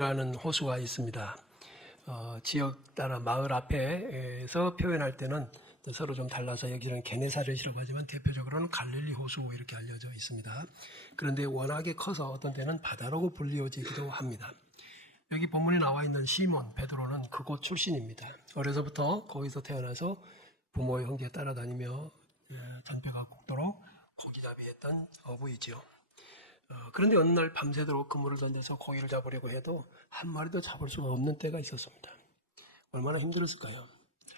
라는 호수가 있습니다. 지역 따라 마을 앞에서 표현할 때는 서로 좀 달라서 여기는 게네사렛이라고 하지만 대표적으로는 갈릴리 호수 이렇게 알려져 있습니다. 그런데 워낙에 커서 어떤 때는 바다라고 불리워지기도 합니다. 여기 본문에 나와 있는 시몬 베드로는 그곳 출신입니다. 어려서부터 거기서 태어나서 부모의 형제에 따라다니며 전뼈가 굵도록 고기잡이 했던 어부이지요. 그런데 어느 날 밤새도록 그물을 던져서 고기를 잡으려고 해도 한 마리도 잡을 수가 없는 때가 있었습니다. 얼마나 힘들었을까요?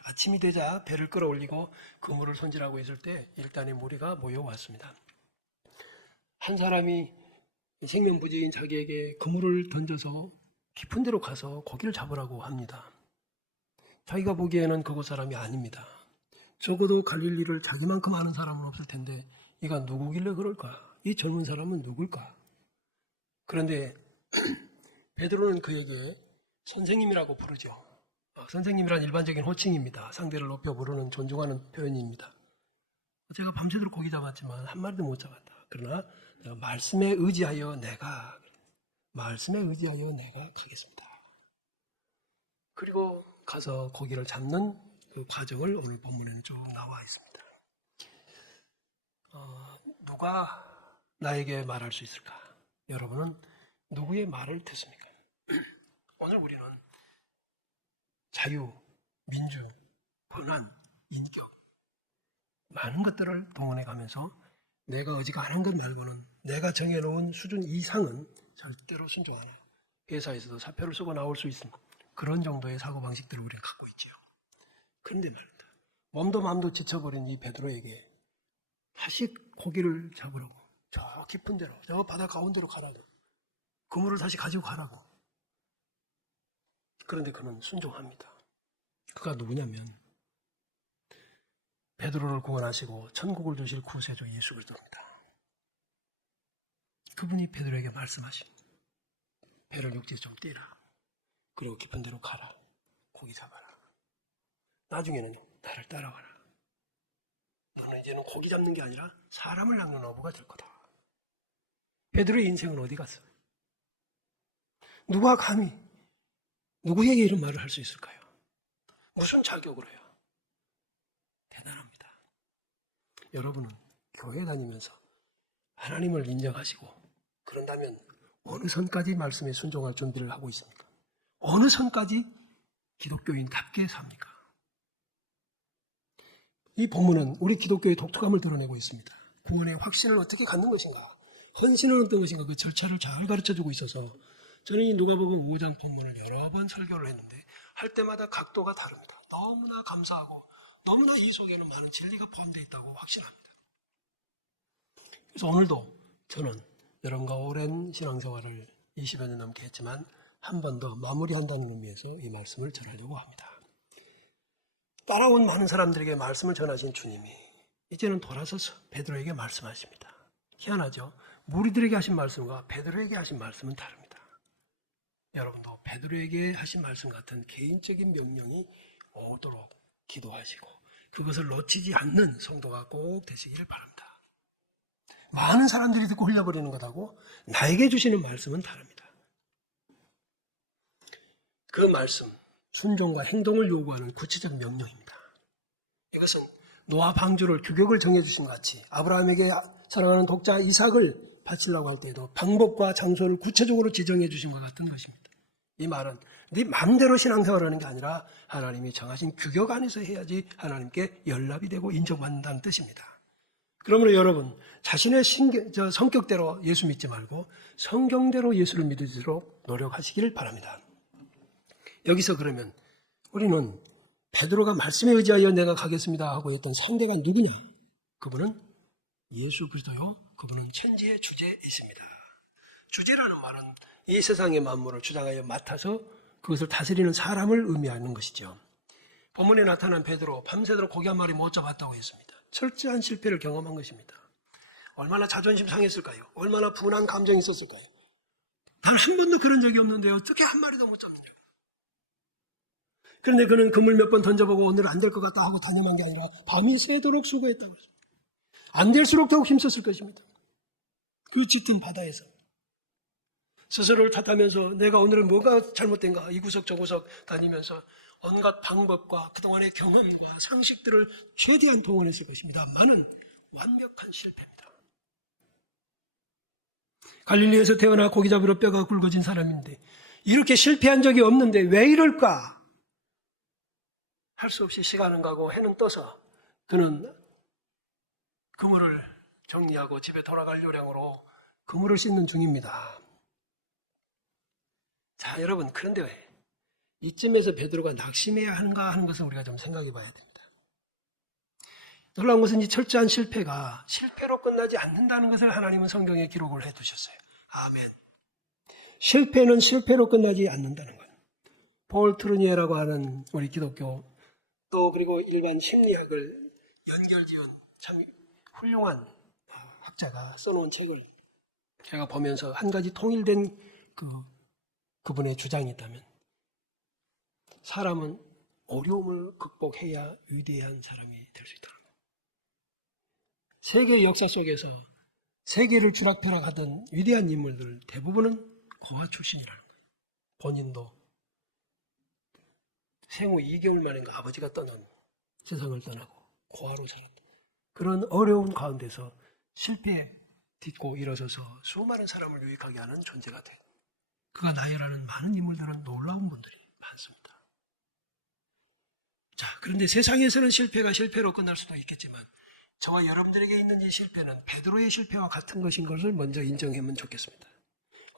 아침이 되자 배를 끌어올리고 그물을 손질하고 있을 때 일단의 무리가 모여왔습니다. 한 사람이 생면부지인 자기에게 그물을 던져서 깊은 데로 가서 고기를 잡으라고 합니다. 자기가 보기에는 그곳 사람이 아닙니다. 적어도 갈릴리를 자기만큼 아는 사람은 없을 텐데 이가 누구길래 그럴까? 이 젊은 사람은 누굴까? 그런데 베드로는 그에게 선생님이라고 부르죠. 선생님이란 일반적인 호칭입니다. 상대를 높여 부르는 존중하는 표현입니다. 제가 밤새도록 고기 잡았지만 한 마리도 못 잡았다. 그러나 말씀에 의지하여 내가 가겠습니다. 그리고 가서 고기를 잡는 그 과정을 오늘 본문에는 쭉 나와 있습니다. 누가 나에게 말할 수 있을까? 여러분은 누구의 말을 듣습니까? 오늘 우리는 자유, 민주, 권한, 인격 많은 것들을 동원해 가면서 내가 어지간한 것 말고는 내가 정해놓은 수준 이상은 절대로 순종하나 회사에서도 사표를 쓰고 나올 수 있는 그런 정도의 사고방식들을 우리는 갖고 있지요. 그런데 말입니다. 몸도 마음도 지쳐버린 이 베드로에게 다시 고기를 잡으라고 저 깊은 데로 저 바다 가운데로 가라고 그물을 다시 가지고 가라고. 그런데 그는 순종합니다. 그가 누구냐면 베드로를 구원하시고 천국을 주실 구세주 예수 그리스도입니다. 그분이 베드로에게 말씀하신 배를 육지에 좀 떼라. 그리고 깊은 데로 가라. 고기 잡아라. 나중에는 나를 따라와라. 너는 이제는 고기 잡는 게 아니라 사람을 낚는 어부가 될 거다. 베드로의 인생은 어디 갔어? 누가 감히 누구에게 이런 말을 할 수 있을까요? 무슨 자격으로 해요? 대단합니다. 여러분은 교회 다니면서 하나님을 인정하시고 그런다면 어느 선까지 말씀에 순종할 준비를 하고 있습니까? 어느 선까지 기독교인답게 삽니까? 이 본문은 우리 기독교의 독특함을 드러내고 있습니다. 구원의 확신을 어떻게 갖는 것인가? 헌신은 어떤 것인가? 그 절차를 잘 가르쳐주고 있어서 저는 이 누가복음 5장 본문을 여러 번 설교를 했는데 할 때마다 각도가 다릅니다. 너무나 감사하고 너무나 이 속에는 많은 진리가 포함되어 있다고 확신합니다. 그래서 오늘도 저는 여러분과 오랜 신앙생활을 20여 년 넘게 했지만 한 번 더 마무리한다는 의미에서 이 말씀을 전하려고 합니다. 따라온 많은 사람들에게 말씀을 전하신 주님이 이제는 돌아서서 베드로에게 말씀하십니다. 희한하죠? 무리들에게 하신 말씀과 베드로에게 하신 말씀은 다릅니다. 여러분도 베드로에게 하신 말씀 같은 개인적인 명령이 오도록 기도하시고 그것을 놓치지 않는 성도가 꼭 되시기를 바랍니다. 많은 사람들이 듣고 흘려버리는 것하고 나에게 주시는 말씀은 다릅니다. 그 말씀, 순종과 행동을 요구하는 구체적 명령입니다. 이것은 노아 방주를 규격을 정해주신 것 같이 아브라함에게 사랑하는 독자 이삭을 바치려고 할 때에도 방법과 장소를 구체적으로 지정해 주신 것 같은 것입니다. 이 말은 네 마음대로 신앙생활을 하는 게 아니라 하나님이 정하신 규격 안에서 해야지 하나님께 연락이 되고 인정받는다는 뜻입니다. 그러므로 여러분 자신의 성격대로 예수 믿지 말고 성경대로 예수를 믿으도록 노력하시기를 바랍니다. 여기서 그러면 우리는 베드로가 말씀에 의지하여 내가 가겠습니다 하고 했던 상대가 누구냐? 그분은 예수 그리스도요. 그분은 천지의 주제이십니다. 주제라는 말은 이 세상의 만물을 주장하여 맡아서 그것을 다스리는 사람을 의미하는 것이죠. 본문에 나타난 베드로 밤새도록 고기 한 마리 못 잡았다고 했습니다. 철저한 실패를 경험한 것입니다. 얼마나 자존심 상했을까요? 얼마나 분한 감정이 있었을까요? 단 한 번도 그런 적이 없는데 어떻게 한 마리도 못 잡느냐고. 그런데 그는 그물 몇 번 던져보고 오늘 안 될 것 같다 하고 단념한 게 아니라 밤이 새도록 수고했다고 했습니다. 안 될수록 더욱 힘썼을 것입니다. 그 짙은 바다에서. 스스로를 탓하면서 내가 오늘은 뭐가 잘못된가 이 구석 저 구석 다니면서 온갖 방법과 그동안의 경험과 상식들을 최대한 동원했을 것입니다만은 완벽한 실패입니다. 갈릴리에서 태어나 고기 잡으러 뼈가 굵어진 사람인데 이렇게 실패한 적이 없는데 왜 이럴까? 할 수 없이 시간은 가고 해는 떠서 그는 그물을 정리하고 집에 돌아갈 요량으로 그물을 씻는 중입니다. 자, 여러분, 그런데 왜 이쯤에서 베드로가 낙심해야 하는가 하는 것을 우리가 좀 생각해 봐야 됩니다. 놀라운 것은 이 철저한 실패가 실패로 끝나지 않는다는 것을 하나님은 성경에 기록을 해 두셨어요. 아멘. 실패는 실패로 끝나지 않는다는 거예요. 폴 트루니에라고 하는 우리 기독교 또 그리고 일반 심리학을 연결지은 참 훌륭한 학자가 써놓은 책을 제가 보면서 한 가지 통일된 그분의 주장이 있다면 사람은 어려움을 극복해야 위대한 사람이 될 수 있다는 거예요. 세계 역사 속에서 세계를 주락펴락하던 위대한 인물들 대부분은 고아 출신이라는 거예요. 본인도 생후 2개월 만인가 아버지가 떠난 세상을 떠나고 고아로 자랐다. 그런 어려운 가운데서 실패에 딛고 일어서서 수많은 사람을 유익하게 하는 존재가 돼. 그가 나열하는 많은 인물들은 놀라운 분들이 많습니다. 자, 그런데 세상에서는 실패가 실패로 끝날 수도 있겠지만 저와 여러분들에게 있는 이 실패는 베드로의 실패와 같은 것인 것을 먼저 인정하면 좋겠습니다.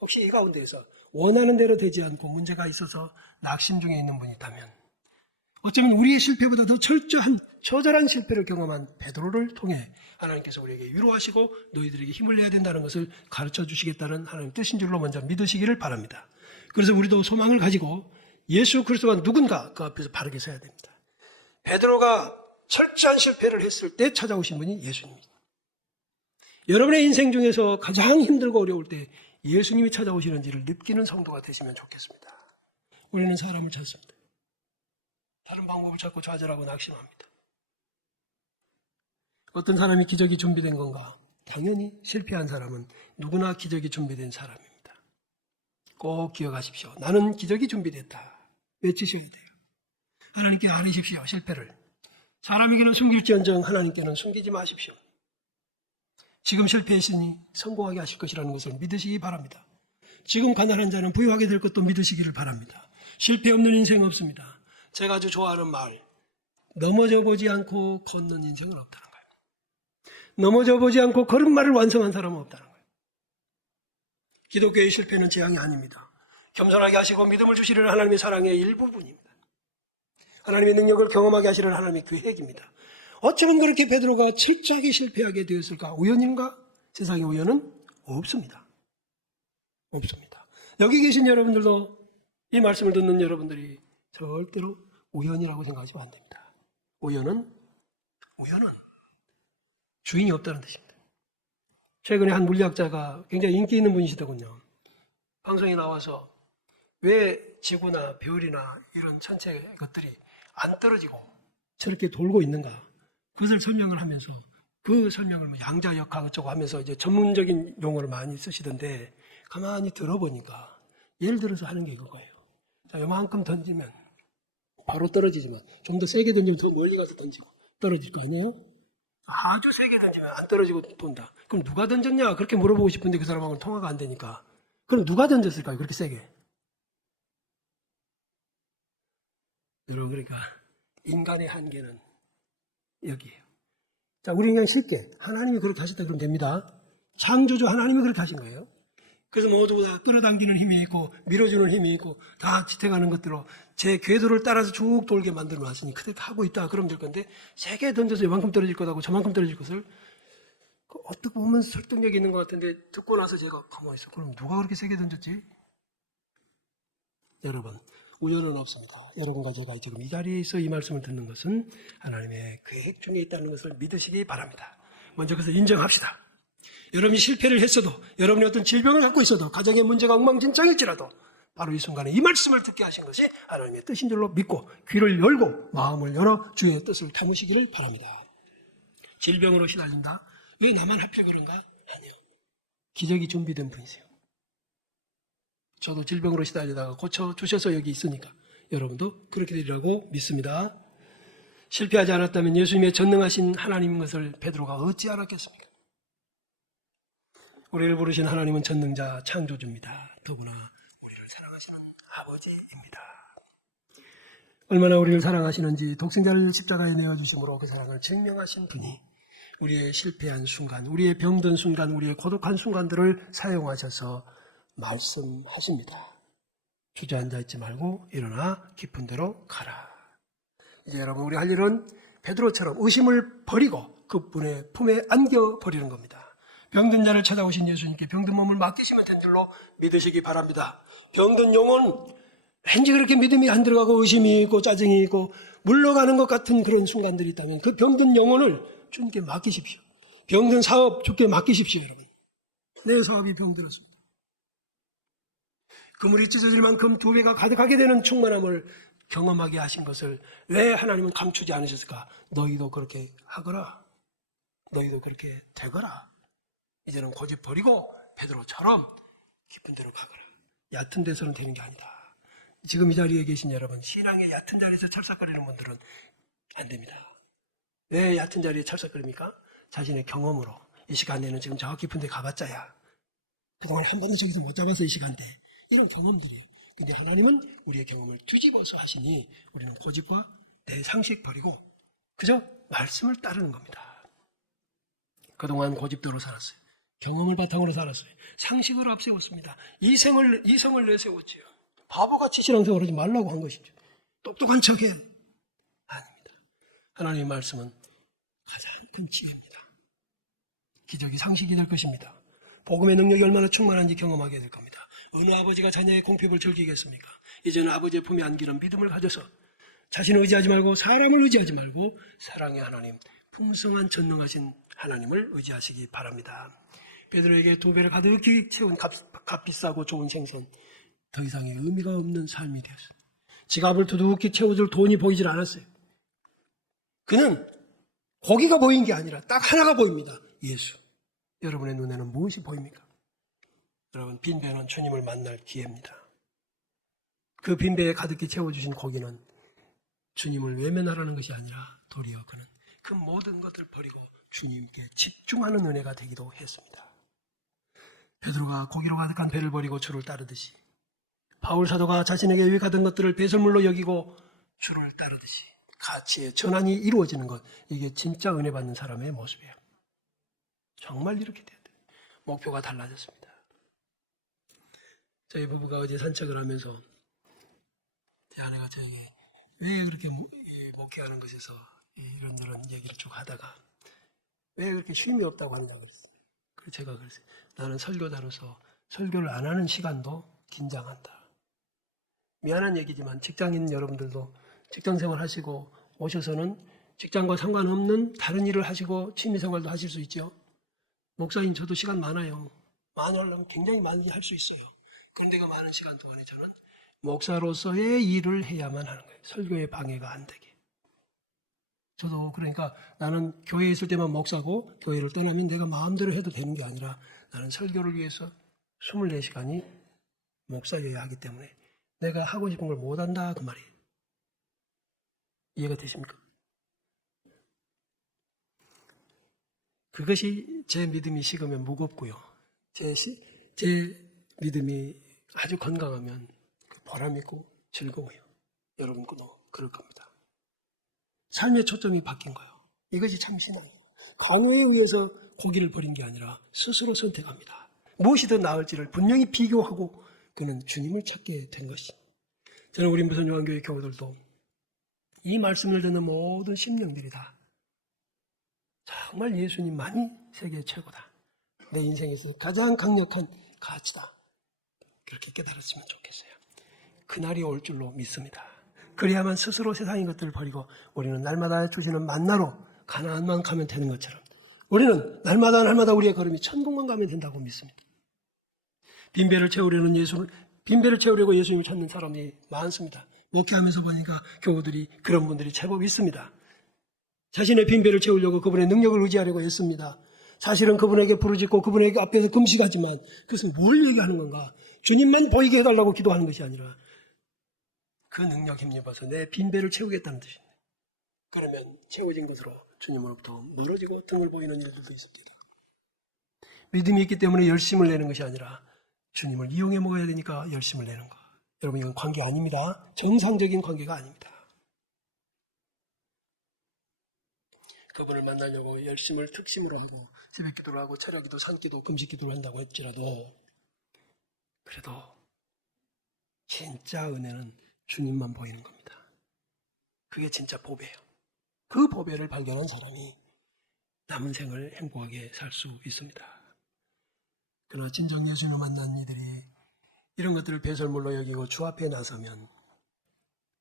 혹시 이 가운데에서 원하는 대로 되지 않고 문제가 있어서 낙심 중에 있는 분이 있다면 어쩌면 우리의 실패보다 더 철저한 처절한 실패를 경험한 베드로를 통해 하나님께서 우리에게 위로하시고 너희들에게 힘을 내야 된다는 것을 가르쳐 주시겠다는 하나님의 뜻인 줄로 먼저 믿으시기를 바랍니다. 그래서 우리도 소망을 가지고 예수 그리스도가 누군가 그 앞에서 바르게 서야 됩니다. 베드로가 철저한 실패를 했을 때 찾아오신 분이 예수님입니다. 여러분의 인생 중에서 가장 힘들고 어려울 때 예수님이 찾아오시는지를 느끼는 성도가 되시면 좋겠습니다. 우리는 사람을 찾습니다. 다른 방법을 찾고 좌절하고 낙심합니다. 어떤 사람이 기적이 준비된 건가? 당연히 실패한 사람은 누구나 기적이 준비된 사람입니다. 꼭 기억하십시오. 나는 기적이 준비됐다. 외치셔야 돼요. 하나님께 아뢰십시오. 실패를. 사람에게는 숨길지언정 하나님께는 숨기지 마십시오. 지금 실패했으니 성공하게 하실 것이라는 것을 믿으시기 바랍니다. 지금 가난한 자는 부유하게 될 것도 믿으시기를 바랍니다. 실패 없는 인생 없습니다. 제가 아주 좋아하는 말, 넘어져 보지 않고 걷는 인생은 없다는 거예요. 넘어져 보지 않고 걸음마를 완성한 사람은 없다는 거예요. 기독교의 실패는 재앙이 아닙니다. 겸손하게 하시고 믿음을 주시려는 하나님의 사랑의 일부분입니다. 하나님의 능력을 경험하게 하시려는 하나님의 계획입니다. 어쩌면 그렇게 베드로가 철저하게 실패하게 되었을까? 우연인가? 세상의 우연은 없습니다. 없습니다. 여기 계신 여러분들도 이 말씀을 듣는 여러분들이 절대로 우연이라고 생각하시면 안 됩니다. 우연은 주인이 없다는 뜻입니다. 최근에 한 물리학자가 굉장히 인기 있는 분이시더군요. 방송에 나와서 왜 지구나 별이나 이런 천체 것들이 안 떨어지고 저렇게 돌고 있는가? 그것을 설명을 하면서 그 설명을 양자역학 어쩌고 하면서 이제 전문적인 용어를 많이 쓰시던데 가만히 들어보니까 예를 들어서 하는 게 그거예요. 자, 요만큼 던지면 바로 떨어지지만 좀 더 세게 던지면 더 멀리 가서 던지고 떨어질 거 아니에요? 아주 세게 던지면 안 떨어지고 돈다. 그럼 누가 던졌냐? 그렇게 물어보고 싶은데 그 사람하고는 통화가 안 되니까. 그럼 누가 던졌을까요? 그렇게 세게. 여러분, 그러니까 인간의 한계는 여기에요. 자, 우리는 그냥 쉽게 하나님이 그렇게 하셨다 그러면 됩니다. 창조주 하나님이 그렇게 하신 거예요. 그래서 모두 다 끌어당기는 힘이 있고 밀어주는 힘이 있고 다 지탱하는 것들로 제 궤도를 따라서 쭉 돌게 만들어 놨으니 그대로 하고 있다 그러면 될 건데 세게 던져서 이만큼 떨어질 거다고 저만큼 떨어질 것을 어떻게 보면 설득력이 있는 것 같은데 듣고 나서 제가 가만히 있어. 그럼 누가 그렇게 세게 던졌지? 여러분, 우연은 없습니다. 여러분과 제가 지금 이 자리에서 이 말씀을 듣는 것은 하나님의 계획 중에 있다는 것을 믿으시기 바랍니다. 먼저 그것을 인정합시다. 여러분이 실패를 했어도, 여러분이 어떤 질병을 갖고 있어도, 가정의 문제가 엉망진창일지라도 바로 이 순간에 이 말씀을 듣게 하신 것이 하나님의 뜻인 줄로 믿고 귀를 열고 마음을 열어 주의 뜻을 담으시기를 바랍니다. 질병으로 시달린다? 왜 나만 하필 그런가? 아니요. 기적이 준비된 분이세요. 저도 질병으로 시달리다가 고쳐주셔서 여기 있으니까 여러분도 그렇게 되리라고 믿습니다. 실패하지 않았다면 예수님의 전능하신 하나님인 것을 베드로가 어찌 알았겠습니까? 우리를 부르신 하나님은 전능자 창조주입니다. 더구나 우리를 사랑하시는 아버지입니다. 얼마나 우리를 사랑하시는지 독생자를 십자가에 내어주심으로 그 사랑을 증명하신 분이 우리의 실패한 순간, 우리의 병든 순간, 우리의 고독한 순간들을 사용하셔서 말씀하십니다. 주저앉아 있지 말고 일어나 깊은 데로 가라. 이제 여러분, 우리 할 일은 베드로처럼 의심을 버리고 그분의 품에 안겨버리는 겁니다. 병든 자를 찾아오신 예수님께 병든 몸을 맡기시면 된 줄로 믿으시기 바랍니다. 병든 영혼, 왠지 그렇게 믿음이 안 들어가고 의심이 있고 짜증이 있고 물러가는 것 같은 그런 순간들이 있다면 그 병든 영혼을 주님께 맡기십시오. 병든 사업 주께 맡기십시오, 여러분. 내 사업이 병들었습니다. 그물이 찢어질 만큼 2배가 가득하게 되는 충만함을 경험하게 하신 것을 왜 하나님은 감추지 않으셨을까? 너희도 그렇게 하거라. 너희도 그렇게 되거라. 이제는 고집 버리고 베드로처럼 깊은 데로 가거라. 얕은 데서는 되는 게 아니다. 지금 이 자리에 계신 여러분, 신앙의 얕은 자리에서 철삭거리는 분들은 안 됩니다. 왜 얕은 자리에 철삭거립니까? 자신의 경험으로 이 시간에는 지금 저 깊은 데 가봤자야. 그동안 한 번도 저기서 못 잡아서 이 시간대. 이런 경험들이에요. 근데 하나님은 우리의 경험을 뒤집어서 하시니 우리는 고집과 내 상식 버리고 그저 말씀을 따르는 겁니다. 그동안 고집대로 살았어요. 경험을 바탕으로 살았어요. 상식을 앞세웠습니다. 이성을 내세웠지요. 바보같이 신앙생활 하지 말라고 한 것이죠. 똑똑한 척해. 아닙니다. 하나님의 말씀은 가장 큰 지혜입니다. 기적이 상식이 될 것입니다. 복음의 능력이 얼마나 충만한지 경험하게 될 겁니다. 어느 아버지가 자녀의 공핍을 즐기겠습니까? 이제는 아버지의 품에 안기는 믿음을 가져서 자신을 의지하지 말고 사람을 의지하지 말고 사랑의 하나님, 풍성한 전능하신 하나님을 의지하시기 바랍니다. 베드로에게 2배를 가득히 채운 값비싸고 좋은 생선, 더 이상의 의미가 없는 삶이 되었어요. 지갑을 두둑히 채워줄 돈이 보이질 않았어요. 그는 고기가 보인 게 아니라 딱 하나가 보입니다. 예수. 여러분의 눈에는 무엇이 보입니까? 여러분, 빈배는 주님을 만날 기회입니다. 그 빈배에 가득히 채워주신 고기는 주님을 외면하라는 것이 아니라 도리어 그는 그 모든 것을 버리고 주님께 집중하는 은혜가 되기도 했습니다. 베드로가 고기로 가득한 배를 버리고 주를 따르듯이 바울 사도가 자신에게 유익하던 것들을 배설물로 여기고 주를 따르듯이 가치의 전환이 이루어지는 것, 이게 진짜 은혜 받는 사람의 모습이에요. 정말 이렇게 돼야 돼요. 목표가 달라졌습니다. 저희 부부가 어제 산책을 하면서 제 아내가 저에게 왜 그렇게 목회하는 것에서 이런저런 얘기를 쭉 하다가 왜 그렇게 쉼이 없다고 하느냐 그랬어요. 그래서 제가 그랬어요. 나는 설교자로서 설교를 안 하는 시간도 긴장한다. 미안한 얘기지만 직장인 여러분들도 직장생활 하시고 오셔서는 직장과 상관없는 다른 일을 하시고 취미생활도 하실 수 있죠. 목사인 저도 시간 많아요. 많이 하려면 굉장히 많이 할 수 있어요. 그런데 그 많은 시간 동안에 저는 목사로서의 일을 해야만 하는 거예요. 설교에 방해가 안 되게. 저도 그러니까 나는 교회에 있을 때만 목사고 교회를 떠나면 내가 마음대로 해도 되는 게 아니라 나는 설교를 위해서 24시간이 목사여야 하기 때문에 내가 하고 싶은 걸 못한다 그 말이에요. 이해가 되십니까? 그것이 제 믿음이 식으면 무겁고요. 제 믿음이 아주 건강하면 보람 있고 즐거워요. 여러분도 그럴 겁니다. 삶의 초점이 바뀐 거예요. 이것이 참 신앙이에요. 간호에 의해서 고기를 버린 게 아니라 스스로 선택합니다. 무엇이 더 나을지를 분명히 비교하고 그는 주님을 찾게 된 것이. 저는 우리 무선요한교회 교우들도 이 말씀을 듣는 모든 심령들이 다 정말 예수님만이 세계 최고다. 내 인생에서 가장 강력한 가치다. 그렇게 깨달았으면 좋겠어요. 그날이 올 줄로 믿습니다. 그래야만 스스로 세상의 것들을 버리고 우리는 날마다 주시는 만나로 가나안만 가면 되는 것처럼 우리는 날마다 우리의 걸음이 천국만 가면 된다고 믿습니다. 빈배를 채우려고 예수님을 찾는 사람이 많습니다. 목회하면서 보니까 교우들이 그런 분들이 제법 있습니다. 자신의 빈배를 채우려고 그분의 능력을 의지하려고 했습니다. 사실은 그분에게 부르짖고 그분에게 앞에서 금식하지만 그것은 뭘 얘기하는 건가? 주님만 보이게 해달라고 기도하는 것이 아니라 그 능력 힘입어서 내 빈배를 채우겠다는 뜻입니다. 그러면 채워진 것으로 주님으로부터 멀어지고 등을 보이는 일들도 있습니다. 믿음이 있기 때문에 열심을 내는 것이 아니라 주님을 이용해 먹어야 되니까 열심을 내는 것. 여러분, 이건 관계 아닙니다. 정상적인 관계가 아닙니다. 그분을 만나려고 열심을 특심으로 하고 새벽 기도를 하고 철야 기도, 산기도, 금식 기도를 한다고 할지라도 그래도 진짜 은혜는 주님만 보이는 겁니다. 그게 진짜 보배예요. 그 보배를 발견한 사람이 남은 생을 행복하게 살 수 있습니다. 그러나 진정 예수님을 만난 이들이 이런 것들을 배설물로 여기고 주 앞에 나서면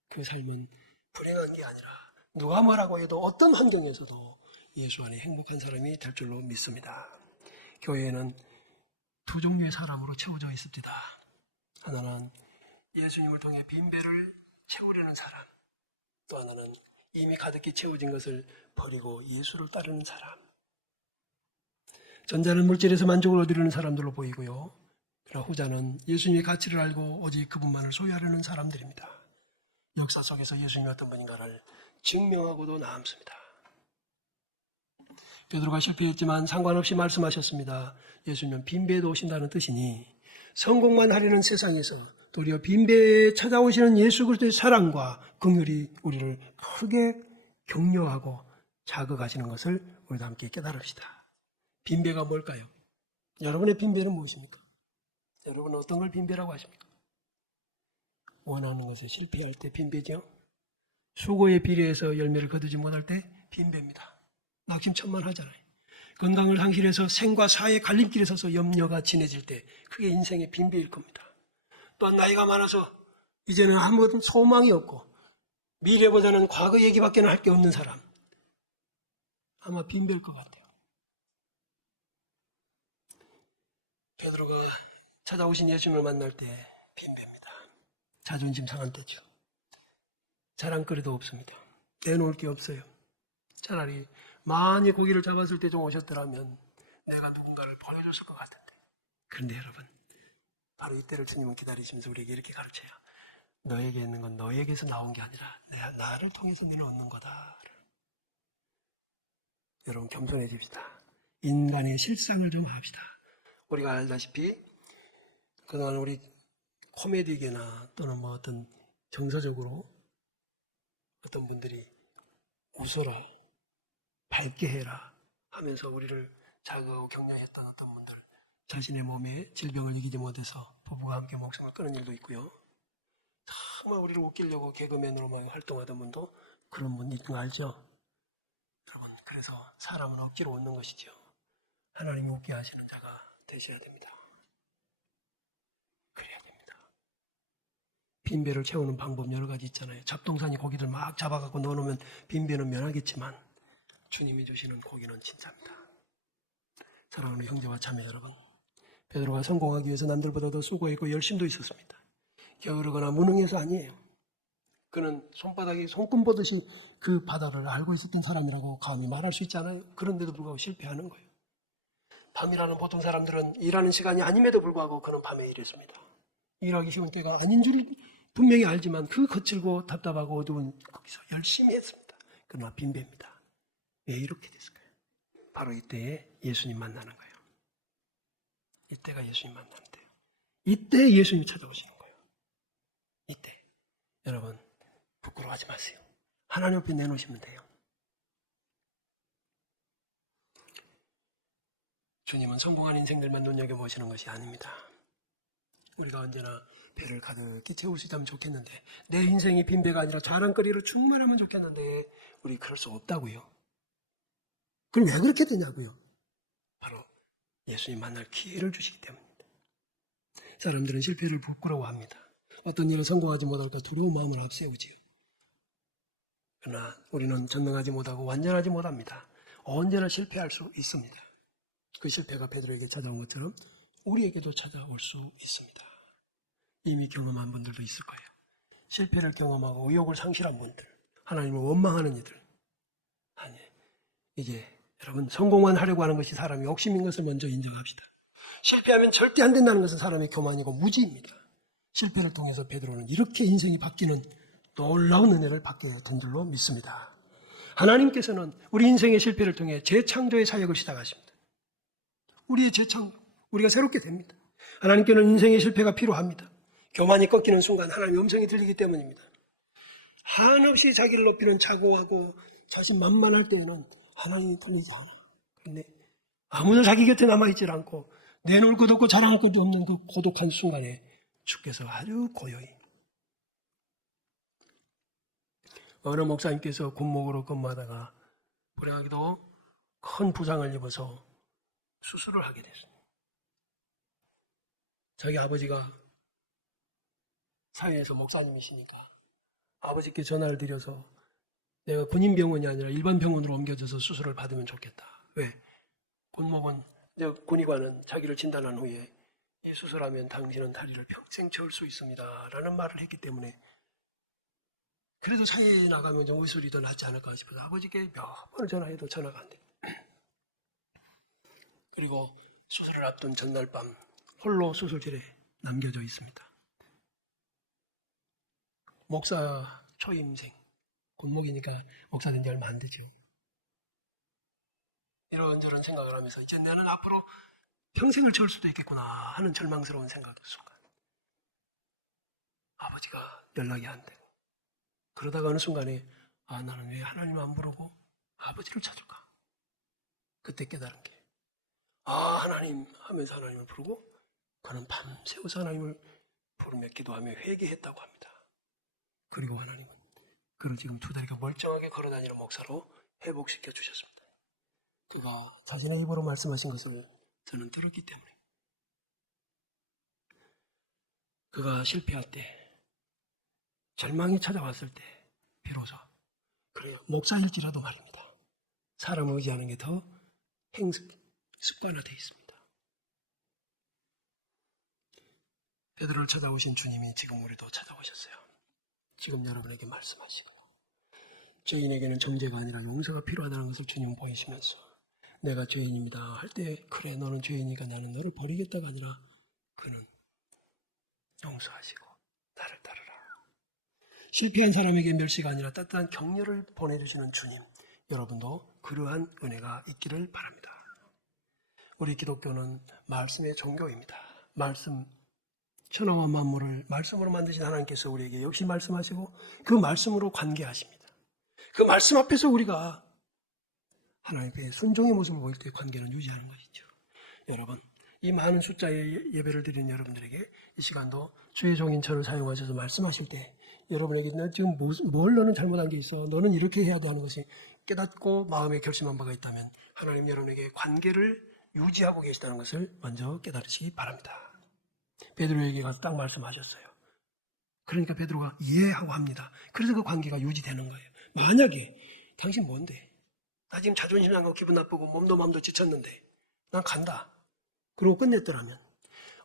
그 삶은 불행한 게 아니라 누가 뭐라고 해도 어떤 환경에서도 예수 안에 행복한 사람이 될 줄로 믿습니다. 교회에는 두 종류의 사람으로 채워져 있습니다. 하나는 예수님을 통해 빈배를 채우려는 사람, 또 하나는 이미 가득히 채워진 것을 버리고 예수를 따르는 사람. 전자는 물질에서 만족을 얻으려는 사람들로 보이고요. 그러나 후자는 예수님의 가치를 알고 오직 그분만을 소유하려는 사람들입니다. 역사 속에서 예수님이 어떤 분인가를 증명하고도 남습니다. 베드로가 실패했지만 상관없이 말씀하셨습니다. 예수님은 빈배에도 오신다는 뜻이니 성공만 하려는 세상에서 도리어 빈배에 찾아오시는 예수 그리스도의 사랑과 긍휼이 우리를 크게 격려하고 자극하시는 것을 우리도 함께 깨달읍시다. 빈배가 뭘까요? 여러분의 빈배는 무엇입니까? 여러분은 어떤 걸 빈배라고 하십니까? 원하는 것에 실패할 때 빈배죠. 수고에 비례해서 열매를 거두지 못할 때 빈배입니다. 낙심천만하잖아요. 건강을 상실해서 생과 사의 갈림길에 서서 염려가 진해질 때 그게 인생의 빈배일 겁니다. 또한 나이가 많아서 이제는 아무것도 소망이 없고 미래보다는 과거 얘기밖에 할 게 없는 사람, 아마 빈배일 것 같아요. 베드로가 찾아오신 예수님을 만날 때 빈배입니다. 자존심 상한 때죠. 자랑거리도 없습니다. 내놓을 게 없어요. 차라리 많이 고기를 잡았을 때 좀 오셨더라면 내가 누군가를 보여줬을 것 같은데. 그런데 여러분, 바로 이때를 주님은 기다리시면서 우리에게 이렇게 가르쳐요. 너에게 있는 건 너에게서 나온 게 아니라 나를 통해서 너는 얻는 거다. 여러분, 겸손해집시다. 인간의 실상을 좀 합시다. 우리가 알다시피 그동안 우리 코미디계나 또는 뭐 어떤 정서적으로 어떤 분들이 웃어라, 밝게 해라 하면서 우리를 자극하고 격려했던 어떤 분들, 자신의 몸에 질병을 이기지 못해서 부부가 함께 목숨을 끊은 일도 있고요. 정말 우리를 웃기려고 개그맨으로만 활동하던 분도 그런 분 있는 거 알죠? 여러분, 그래서 사람은 억지로 웃는 것이죠. 하나님이 웃게 하시는 자가 되셔야 됩니다. 그래야 됩니다. 빈배를 채우는 방법 여러 가지 있잖아요. 잡동사니 고기들 막 잡아갖고 넣어놓으면 빈배는 면하겠지만 주님이 주시는 고기는 진짜입니다. 사랑하는 형제와 자매 여러분, 베드로가 성공하기 위해서 남들보다 더 수고했고 열심도 있었습니다. 게으르거나 무능해서 아니에요. 그는 손바닥이 손금 보듯이 그 바다를 알고 있었던 사람이라고 감히 말할 수 있잖아요. 그런데도 불구하고 실패하는 거예요. 밤이라는 보통 사람들은 일하는 시간이 아님에도 불구하고 그는 밤에 일했습니다. 일하기 쉬운 때가 아닌 줄 분명히 알지만 그 거칠고 답답하고 어두운 거기서 열심히 했습니다. 그러나 빈배입니다. 왜 이렇게 됐을까요? 바로 이때에 예수님 만나는 거예요. 이때가 예수님 만나는 때예요. 이때 예수님이 찾아오시는 거예요. 이때. 여러분, 부끄러워하지 마세요. 하나님 앞에 내놓으시면 돼요. 주님은 성공한 인생들만 눈여겨보시는 것이 아닙니다. 우리가 언제나 배를 가득히 채울 수 있다면 좋겠는데, 내 인생이 빈배가 아니라 자랑거리로 충만하면 좋겠는데 우리 그럴 수 없다고요. 그럼 왜 그렇게 되냐고요. 바로 예수님 만날 기회를 주시기 때문입니다. 사람들은 실패를 부끄러워합니다. 어떤 일을 성공하지 못할까 두려운 마음을 앞세우지요. 그러나 우리는 전능하지 못하고 완전하지 못합니다. 언제나 실패할 수 있습니다. 그 실패가 베드로에게 찾아온 것처럼 우리에게도 찾아올 수 있습니다. 이미 경험한 분들도 있을 거예요. 실패를 경험하고 의욕을 상실한 분들, 하나님을 원망하는 이들. 아니, 이제 여러분, 성공만 하려고 하는 것이 사람의 욕심인 것을 먼저 인정합시다. 실패하면 절대 안 된다는 것은 사람의 교만이고 무지입니다. 실패를 통해서 베드로는 이렇게 인생이 바뀌는 놀라운 은혜를 받게 된 줄로 믿습니다. 하나님께서는 우리 인생의 실패를 통해 재창조의 사역을 시작하십니다. 우리의 재창조, 우리가 새롭게 됩니다. 하나님께는 인생의 실패가 필요합니다. 교만이 꺾이는 순간 하나님의 음성이 들리기 때문입니다. 한없이 자기를 높이는 자고하고 자신 만만할 때에는 하나님이 들리지 않아. 그런데 아무도 자기 곁에 남아있질 않고 내놓을 것도 없고 자랑할 것도 없는 그 고독한 순간에 주께서 아주 고요히 어느 목사님께서 군목으로 근무하다가 불행하게도 큰 부상을 입어서 수술을 하게 됐습니다. 자기 아버지가 사회에서 목사님이시니까 아버지께 전화를 드려서 내가 군인병원이 아니라 일반 병원으로 옮겨져서 수술을 받으면 좋겠다. 왜? 군목은, 군의관은 자기를 진단한 후에 이 수술하면 당신은 다리를 평생 채울 수 있습니다. 라는 말을 했기 때문에 그래도 사회에 나가면 좀 의술이 더 낫지 않을까 싶어서 아버지께 몇 번을 전화해도 전화가 안 돼. 그리고 수술을 앞둔 전날 밤 홀로 수술실에 남겨져 있습니다. 목사 초임생, 군목이니까 목사 된 지 얼마 안 되죠. 이런저런 생각을 하면서 이제 나는 앞으로 평생을 채울 수도 있겠구나 하는 절망스러운 생각의 순간 아버지가 연락이 안 되고 그러다가 어느 순간에 나는 왜 하나님 안 부르고 아버지를 찾을까? 그때 깨달은 게 하나님 하면서 하나님을 부르고 그는 밤새워서 하나님을 부르며 기도하며 회개했다고 합니다. 그리고 하나님은 그를 지금 두 다리가 멀쩡하게 걸어다니는 목사로 회복시켜 주셨습니다. 그가 자신의 입으로 말씀하신 것을 저는 들었기 때문에 그가 실패할 때 절망이 찾아왔을 때 비로소 그래요. 목사일지라도 말입니다. 사람을 의지하는 게 더 습관화되어 있습니다. 베드로를 찾아오신 주님이 지금 우리도 찾아오셨어요. 지금 여러분에게 말씀하시고요. 죄인에게는 정죄가 아니라 용서가 필요하다는 것을 주님은 보이시면서 내가 죄인입니다 할 때 그래 너는 죄인이니까 나는 너를 버리겠다가 아니라 그는 용서하시고 나를 따르라. 실패한 사람에게 멸시가 아니라 따뜻한 격려를 보내주시는 주님, 여러분도 그러한 은혜가 있기를 바랍니다. 우리 기독교는 말씀의 종교입니다. 말씀, 천하와 만물을 말씀으로 만드신 하나님께서 우리에게 역시 말씀하시고 그 말씀으로 관계하십니다. 그 말씀 앞에서 우리가 하나님께 순종의 모습을 보일 때 관계는 유지하는 것이죠. 여러분, 이 많은 숫자의 예배를 드린 여러분들에게 이 시간도 주의 종인 저를 사용하셔서 말씀하실 때 여러분에게 너 지금 뭘 너는 잘못한 게 있어. 너는 이렇게 해야 돼 하는 것이 깨닫고 마음에 결심한 바가 있다면 하나님 여러분에게 관계를 유지하고 계시다는 것을 먼저 깨달으시기 바랍니다. 베드로에게 가서 딱 말씀하셨어요. 그러니까 베드로가 이해하고 합니다. 그래서 그 관계가 유지되는 거예요. 만약에 당신 뭔데? 나 지금 자존심 상하고 기분 나쁘고 몸도 마음도 지쳤는데 난 간다. 그러고 끝냈더라면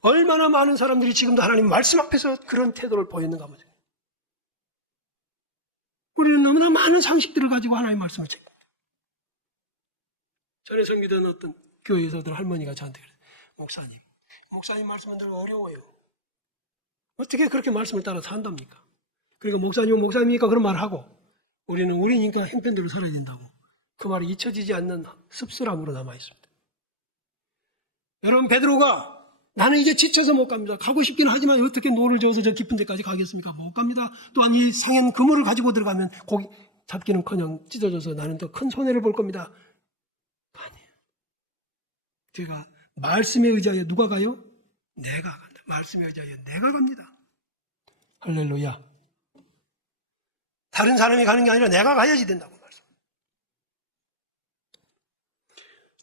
얼마나 많은 사람들이 지금도 하나님 말씀 앞에서 그런 태도를 보였는가 보죠. 우리는 너무나 많은 상식들을 가지고 하나님 말씀을 책입니다. 전에 섬기던 어떤 교회에서 어떤 할머니가 저한테 그래요. 목사님 말씀은 늘 어려워요. 어떻게 그렇게 말씀을 따라 산답니까? 그러니까 목사님이니까 그런 말을 하고 우리니까 형편대로 살아야 된다고 그 말이 잊혀지지 않는 씁쓸함으로 남아있습니다. 여러분 베드로가 나는 이제 지쳐서 못 갑니다. 가고 싶긴 하지만 어떻게 노를 저어서 저 깊은 데까지 가겠습니까? 못 갑니다. 또한 이 생엔 그물을 가지고 들어가면 고기 잡기는커녕 찢어져서 나는 더 큰 손해를 볼 겁니다. 아니에요. 제가 말씀에 의지하여 누가 가요? 내가 간다. 말씀에 의지하여 내가 갑니다. 할렐루야. 다른 사람이 가는 게 아니라 내가 가야지 된다고 말씀.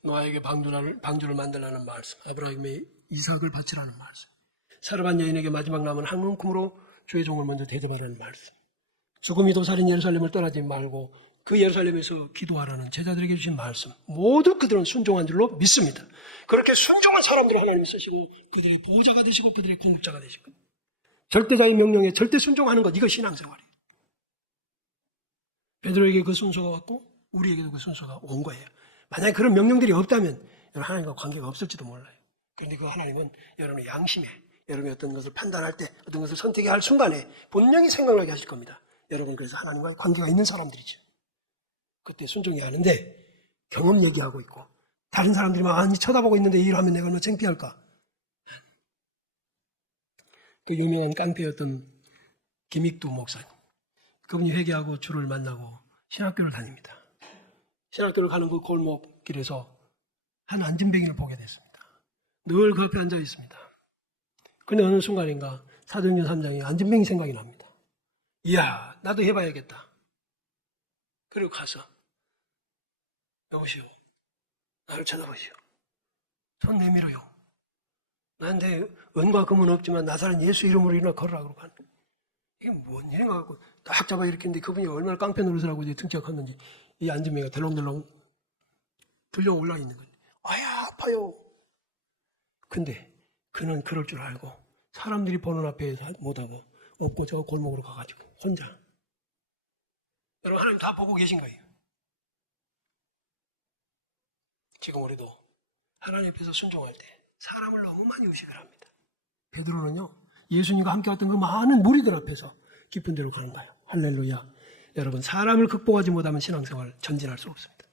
노아에게 방주를 만들라는 말씀. 아브라함의 이삭을 바치라는 말씀. 사르반 여인에게 마지막 남은 한 움큼으로 주의 종을 먼저 대접하라는 말씀. 죽음이 도살인 예루살렘을 떠나지 말고 그 예루살렘에서 기도하라는 제자들에게 주신 말씀. 모두 그들은 순종한 줄로 믿습니다. 그렇게 순종한 사람들을 하나님이 쓰시고 그들의 보호자가 되시고 그들의 궁극자가 되시고 절대자의 명령에 절대 순종하는 것, 이거 신앙생활이에요. 베드로에게 그 순서가 왔고 우리에게도 그 순서가 온 거예요. 만약에 그런 명령들이 없다면 하나님과 관계가 없을지도 몰라요. 그런데 그 하나님은 여러분의 양심에, 여러분이 어떤 것을 판단할 때, 어떤 것을 선택해야 할 순간에 본능이 생각나게 하실 겁니다. 여러분 그래서 하나님과의 관계가 있는 사람들이죠. 그때 순종해야 하는데 경험 얘기하고 있고 다른 사람들이 막 아니 쳐다보고 있는데 이 일을 하면 내가 얼마나 창피할까. 그 유명한 깡패였던 김익두 목사님, 그분이 회개하고 주를 만나고 신학교를 다닙니다. 신학교를 가는 그 골목길에서 한 안진뱅이를 보게 됐습니다. 늘 그 앞에 앉아 있습니다. 근데 어느 순간인가 사도행전 3장에 안진뱅이 생각이 납니다. 이야, 나도 해봐야겠다. 그리고 가서 여보시오, 나를 쳐다보시오. 손 내밀어요. 나한테 은과 금은 없지만 나사는 예수 이름으로 일어나 걸으라 그러고 하는 거예요. 이게 뭔 일인가 갖고 딱 잡아 일으켰는데 그분이 얼마나 깡패 노릇을 하고 이제 등치가 컸는지 이 안진뱅이가 덜렁덜렁 들려 올라 있는 거예요. 아야, 아파요. 근데 그는 그럴 줄 알고 사람들이 보는 앞에 못하고 없고 저 골목으로 가가지고 혼자. 여러분 하나님 다 보고 계신 거예요. 지금 우리도 하나님 앞에서 순종할 때 사람을 너무 많이 의식을 합니다. 베드로는요, 예수님과 함께 왔던 그 많은 무리들 앞에서 깊은 데로 가는 거예요. 할렐루야. 여러분, 사람을 극복하지 못하면 신앙생활 전진할 수 없습니다.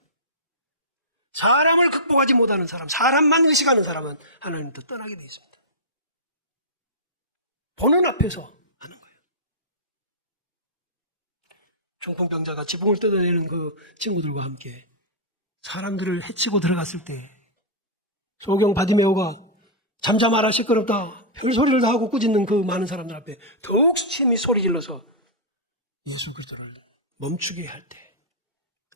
사람을 극복하지 못하는 사람, 사람만 의식하는 사람은 하나님부터 떠나게 되어 있습니다. 보는 앞에서 하는 거예요. 중풍병자가 지붕을 뜯어내는 그 친구들과 함께 사람들을 해치고 들어갔을 때 소경 바디메오가 잠잠하라 시끄럽다 별소리를 다 하고 꾸짖는 그 많은 사람들 앞에 더욱 심히 소리 질러서 예수 그리스도를 멈추게 할 때,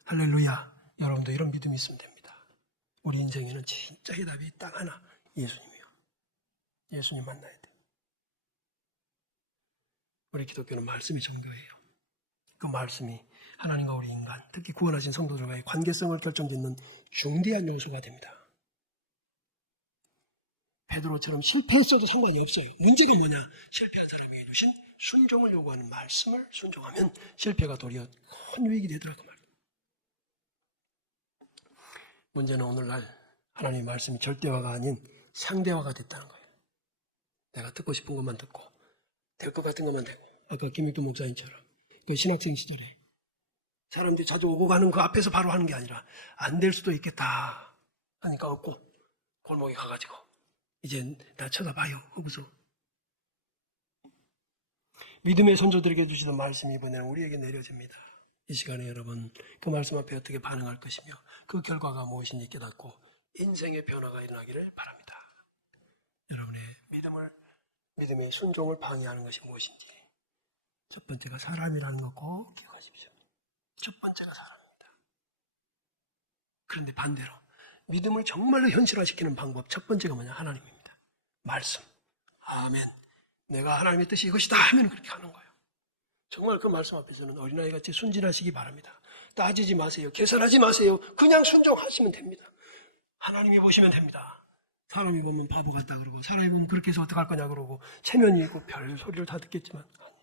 할렐루야, 여러분도 이런 믿음이 있으면 됩니다. 우리 인생에는 진짜 해답이 딱 하나, 예수님이요. 예수님 만나야 돼요. 우리 기독교는 말씀이 정도예요. 그 말씀이 하나님과 우리 인간, 특히 구원하신 성도들과의 관계성을 결정짓는 중대한 요소가 됩니다. 베드로처럼 실패했어도 상관이 없어요. 문제가 뭐냐? 실패한 사람에게 주신 순종을 요구하는 말씀을 순종하면 실패가 도리어 큰 유익이 되더라고 말이에요. 문제는 오늘날 하나님의 말씀이 절대화가 아닌 상대화가 됐다는 거예요. 내가 듣고 싶은 것만 듣고 될 것 같은 것만 되고, 아까 김익두 목사님처럼 그 신학생 시절에 사람들이 자주 오고 가는 그 앞에서 바로 하는 게 아니라 안 될 수도 있겠다 하니까 없고 골목에 가가지고 이제 나 쳐다봐요 하고서 믿음의 선조들에게 주시던 말씀이 이번에는 우리에게 내려집니다. 이 시간에 여러분 그 말씀 앞에 어떻게 반응할 것이며 그 결과가 무엇인지 깨닫고 인생의 변화가 일어나기를 바랍니다. 여러분의 믿음의 순종을 방해하는 것이 무엇인지, 첫 번째가 사람이라는 거 꼭 기억하십시오. 첫 번째가 사람입니다. 그런데 반대로 믿음을 정말로 현실화시키는 방법 첫 번째가 뭐냐? 하나님입니다. 말씀. 아멘. 내가 하나님의 뜻이 이것이다 하면 그렇게 하는 거예요. 정말 그 말씀 앞에서는 어린아이같이 순진하시기 바랍니다. 따지지 마세요. 계산하지 마세요. 그냥 순종하시면 됩니다. 하나님이 보시면 됩니다. 사람이 보면 바보 같다 그러고 사람이 보면 그렇게 해서 어떡할 거냐 그러고 체면이 있고 별 소리를 다 듣겠지만 아니에요.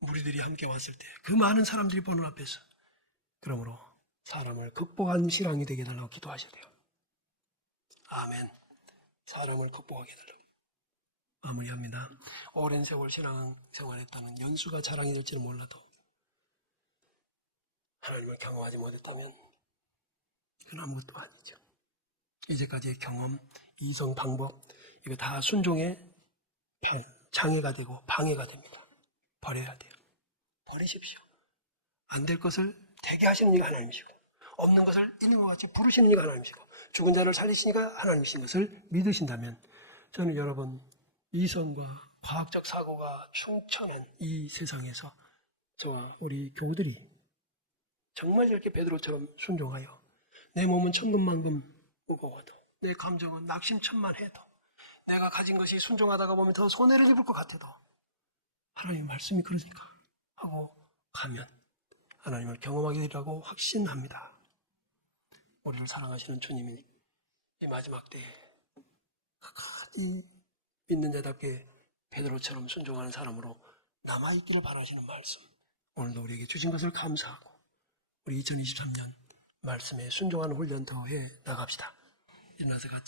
무리들이 함께 왔을 때 그 많은 사람들이 보는 앞에서 그러므로 사람을 극복한 신앙이 되게 해달라고 기도하셔야 돼요. 아멘. 사람을 극복하게 해달라고 마무리합니다. 오랜 세월 신앙생활했다면 연수가 자랑이 될지는 몰라도 하나님을 경험하지 못했다면 그건 아무것도 아니죠. 이제까지의 경험, 이성, 방법 이거 다 순종의 장애가 되고 방해가 됩니다. 버려야 돼요. 버리십시오. 안 될 것을 되게 하시는 이가 하나님이시고 없는 것을 있는 것 같이 부르시는 이가 하나님이시고 죽은 자를 살리시니까 하나님이신 것을 믿으신다면 저는 여러분 이성과 과학적 사고가 충천한 이 세상에서 저와 우리 교우들이 정말 이렇게 베드로처럼 순종하여 내 몸은 천근만근 무거워도 내 감정은 낙심천만해도 내가 가진 것이 순종하다가 보면 더 손해를 입을 것 같아도 하나님의 말씀이 그러니까 하고 가면 하나님을 경험하게 되리라고 확신합니다. 우리를 사랑하시는 주님이 이 마지막 때에 끝까지 믿는 자답게 베드로처럼 순종하는 사람으로 남아있기를 바라시는 말씀 오늘도 우리에게 주신 것을 감사하고 우리 2023년 말씀에 순종하는 훈련 더 해 나갑시다. 일어나서 같이